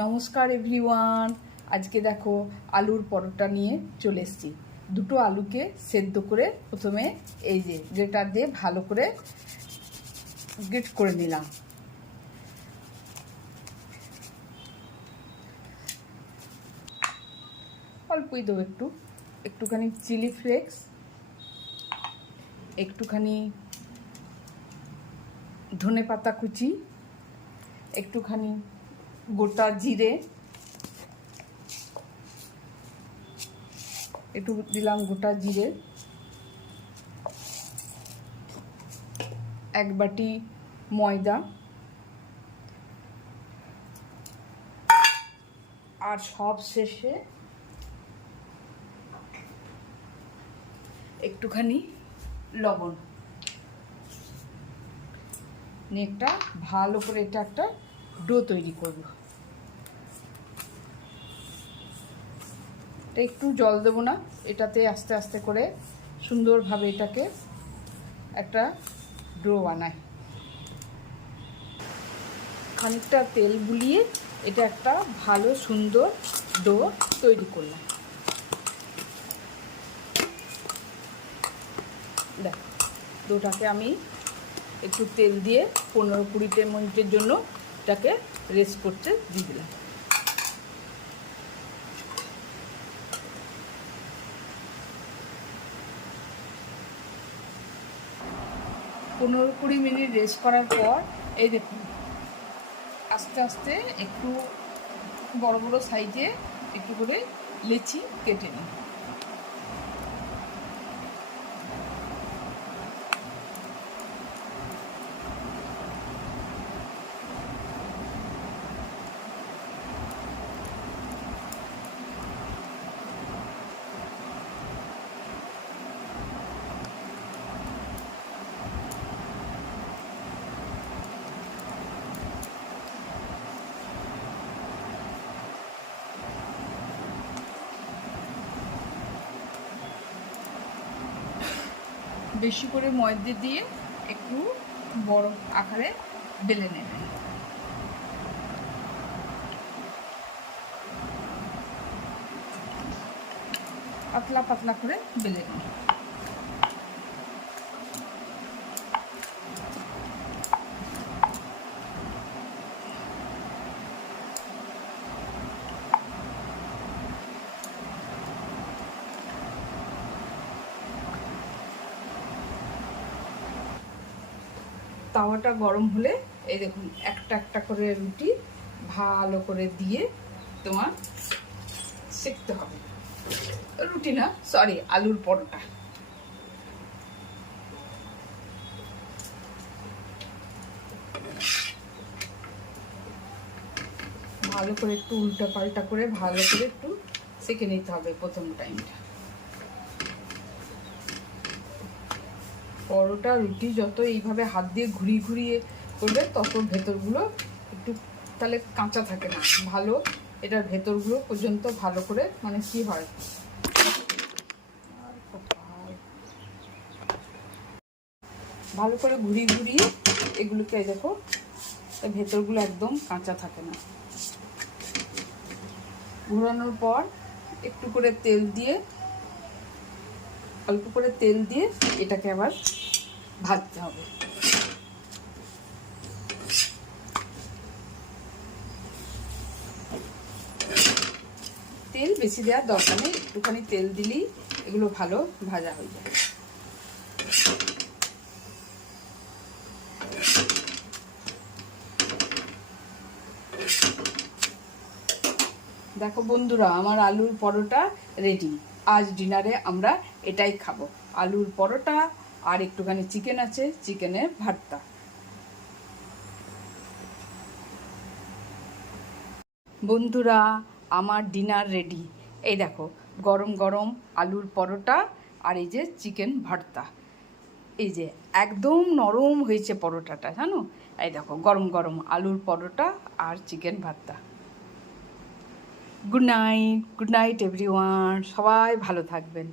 নমস্কার এভরিওয়ান। আজকে দেখো আলুর পরোটা নিয়ে চলে এসেছি। দুটো আলুকে সেদ্ধ করে প্রথমে এই যে গ্রেটার দিয়ে ভালো করে গ্রেট করে নিলাম। অল্পই দেবো, একটুখানি চিলি ফ্লেক্স, একটুখানি ধনে পাতা কুচি, একটুখানি গোটা জিরে, একটু দিলাম গোটা জিরে, এক বাটি ময়দা, আর সব শেষে একটুখানি লবণ নিয়ে ভালো করে একটা ডো তৈরি করব। একটু জল দেবো না, এটাতে আস্তে আস্তে করে সুন্দরভাবে এটাকে একটা ডো বানাই। খানিকটা তেল বুলিয়ে এটা একটা ভালো সুন্দর ডো তৈরি করলাম। দেখ, ডোটাকে আমি একটু তেল দিয়ে 15-20 মিনিটের জন্য এটাকে রেস্ট করতে দিয়ে দিলাম। পনেরো 20 মিনিট রেস্ট করার পর এই দেখুন আস্তে আস্তে একটু বড় বড় সাইজে একটু করে লেচি কেটে নিই। বেশি করে ময়দা দিয়ে একটু বড় আকারে বেলে নেবেন। পাতলা পাতলা করে বেলে নেবেন। তাওয়াটা গরম হলে এই দেখুন একটা একটা করে রুটি ভালো করে দিয়ে তোমার সেঁকতে হবে। রুটি না, সরি, আলুর পরোটা। ভালো করে একটু উল্টা পাল্টা করে ভালো করে একটু সেঁকে নিতে হবে প্রথম টাইমটা। পরোটা রুটি যত এইভাবে হাত দিয়ে ঘুরিয়ে করবে তত ভেতরগুলো একটু তাহলে কাঁচা থাকে না, ভালো এটার ভেতরগুলো পর্যন্ত ভালো করে মানে কি হয় ভালো করে ঘুরিয়ে এগুলোকে দেখো ভেতরগুলো একদম কাঁচা থাকে না। ঘোরানোর পর একটু করে তেল দিয়ে অল্প করে তেল দিয়ে এটাকে আবার ভাজতে হবে। তেল বেশি দেওয়ার দরকার নেই, একটুখানি তেল দিলেই এগুলো ভালো ভাজা হয়ে যায়। দেখো বন্ধুরা, আমার আলুর পরোটা রেডি। আজ ডিনারে আমরা এটাই খাবো, আলুর পরোটা আর একটুখানি চিকেন আছে, চিকেনের ভর্তা। বন্ধুরা, আমার ডিনার রেডি। এই দেখো গরম গরম আলুর পরোটা আর এই যে চিকেন ভর্তা। এই যে একদম নরম হয়েছে পরোটাটা, জানো? এই দেখো গরম গরম আলুর পরোটা আর চিকেন ভর্তা। গুড নাইট এভরিওয়ান, সবাই ভালো থাকবেন।